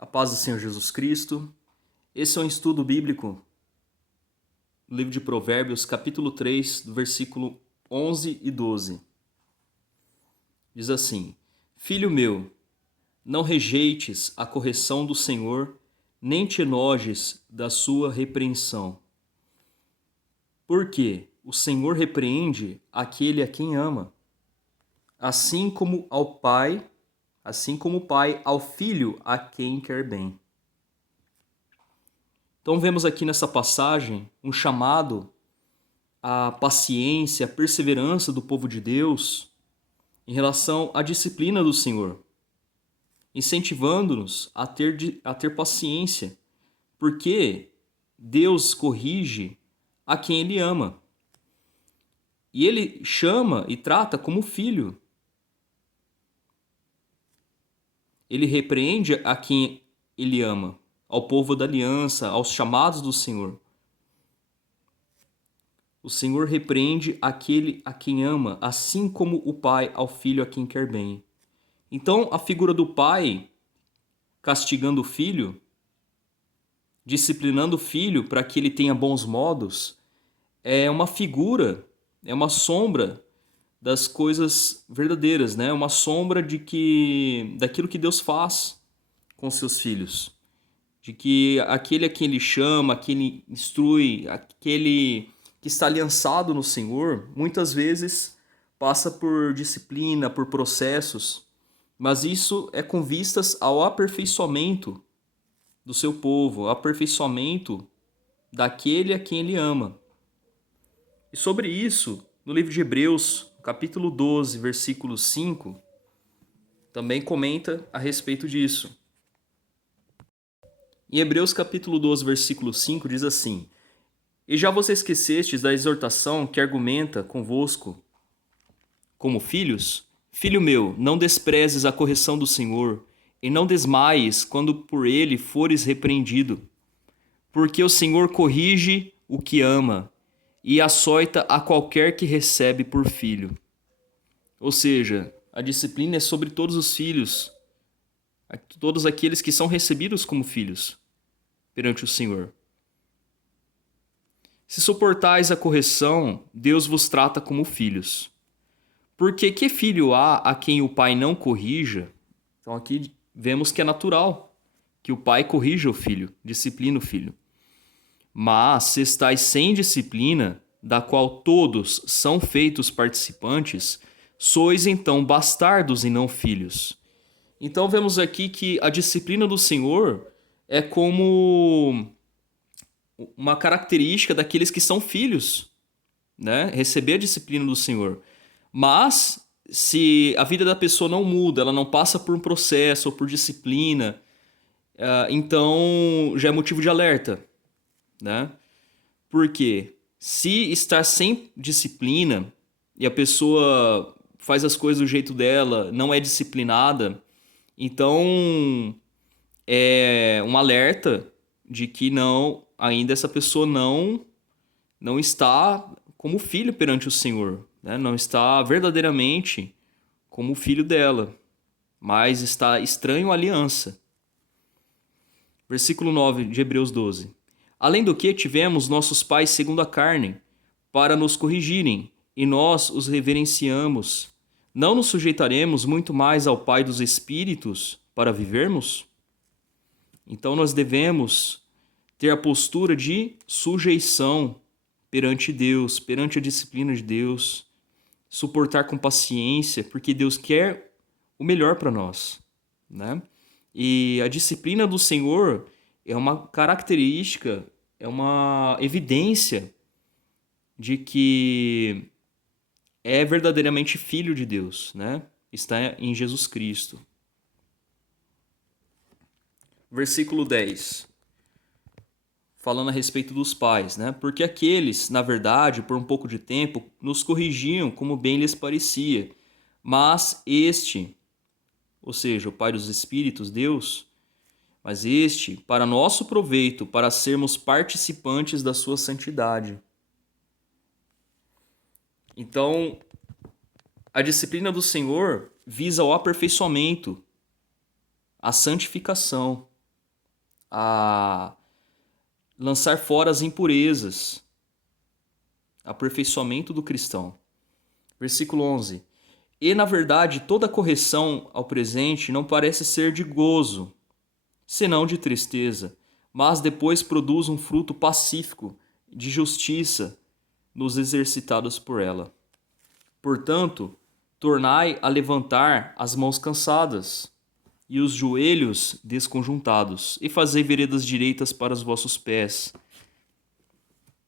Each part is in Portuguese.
A paz do Senhor Jesus Cristo. Esse é um estudo bíblico no livro de Provérbios, capítulo 3, do versículo 11 e 12. Diz assim: Filho meu, não rejeites a correção do Senhor, nem te enojes da sua repreensão. Porque o Senhor repreende aquele a quem ama, assim como o pai ao filho a quem quer bem. Então vemos aqui nessa passagem um chamado à paciência, à perseverança do povo de Deus em relação à disciplina do Senhor, incentivando-nos a ter paciência, porque Deus corrige a quem Ele ama. E Ele chama e trata como filho. Ele repreende a quem Ele ama, ao povo da aliança, aos chamados do Senhor. O Senhor repreende aquele a quem ama, assim como o pai ao filho a quem quer bem. Então, a figura do pai castigando o filho, disciplinando o filho para que ele tenha bons modos, é uma figura, é uma sombra das coisas verdadeiras, né? Uma sombra daquilo que Deus faz com seus filhos. De que aquele a quem ele chama, a quem ele instrui, aquele que está aliançado no Senhor, muitas vezes passa por disciplina, por processos, mas isso é com vistas ao aperfeiçoamento do seu povo, ao aperfeiçoamento daquele a quem ele ama. E sobre isso, no livro de Hebreus, capítulo 12, versículo 5, também comenta a respeito disso. Em Hebreus capítulo 12, versículo 5, diz assim: E já vos esquecestes da exortação que argumenta convosco como filhos? Filho meu, não desprezes a correção do Senhor, e não desmaies quando por ele fores repreendido. Porque o Senhor corrige o que ama, e açoita a qualquer que recebe por filho. Ou seja, a disciplina é sobre todos os filhos, todos aqueles que são recebidos como filhos perante o Senhor. Se suportais a correção, Deus vos trata como filhos. Porque que filho há a quem o pai não corrija? Então aqui vemos que é natural que o pai corrija o filho, disciplina o filho. Mas se estáis sem disciplina, da qual todos são feitos participantes, sois então bastardos e não filhos. Então vemos aqui que a disciplina do Senhor é como uma característica daqueles que são filhos, né? Receber a disciplina do Senhor. Mas se a vida da pessoa não muda, ela não passa por um processo ou por disciplina, então já é motivo de alerta, né? Porque se estar sem disciplina e a pessoa faz as coisas do jeito dela, não é disciplinada, então é um alerta de que ainda essa pessoa não está como filho perante o Senhor, né? Não está verdadeiramente como filho dela, mas está estranho à aliança. Versículo 9 de Hebreus 12. Além do que tivemos nossos pais segundo a carne, para nos corrigirem, e nós os reverenciamos. Não nos sujeitaremos muito mais ao Pai dos Espíritos para vivermos? Então nós devemos ter a postura de sujeição perante Deus, perante a disciplina de Deus, suportar com paciência, porque Deus quer o melhor para nós, né? E a disciplina do Senhor é uma característica, é uma evidência de que é verdadeiramente filho de Deus, né? Está em Jesus Cristo. Versículo 10. Falando a respeito dos pais, né? Porque aqueles, na verdade, por um pouco de tempo, nos corrigiam como bem lhes parecia. Mas este, ou seja, o Pai dos Espíritos, Deus, mas este, para nosso proveito, para sermos participantes da sua santidade. Então, a disciplina do Senhor visa o aperfeiçoamento, a santificação. a lançar fora as impurezas, aperfeiçoamento do cristão. Versículo 11. E, na verdade, toda correção ao presente não parece ser de gozo, senão de tristeza, mas depois produz um fruto pacífico de justiça nos exercitados por ela. Portanto, tornai a levantar as mãos cansadas e os joelhos desconjuntados, e fazei veredas direitas para os vossos pés,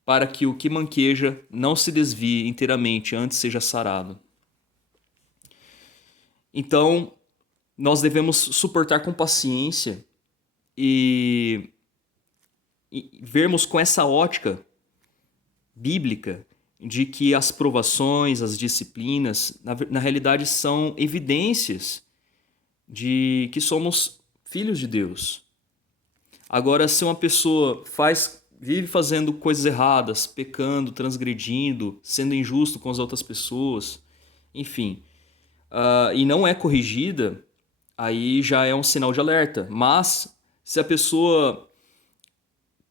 para que o que manqueja não se desvie inteiramente, antes seja sarado. Então, nós devemos suportar com paciência e vermos com essa ótica bíblica de que as provações, as disciplinas, na realidade são evidências de que somos filhos de Deus. Agora, se uma pessoa vive fazendo coisas erradas, pecando, transgredindo, sendo injusto com as outras pessoas, enfim, e não é corrigida, aí já é um sinal de alerta. Mas se a pessoa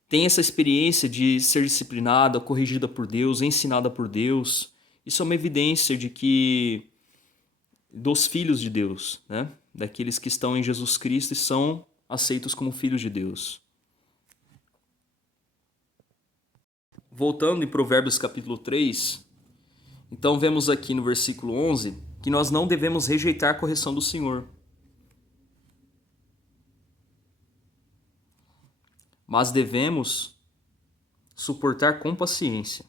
tem essa experiência de ser disciplinada, corrigida por Deus, ensinada por Deus, isso é uma evidência de que dos filhos de Deus, né? Daqueles que estão em Jesus Cristo e são aceitos como filhos de Deus. Voltando em Provérbios capítulo 3, então vemos aqui no versículo 11 que nós não devemos rejeitar a correção do Senhor, mas devemos suportar com paciência.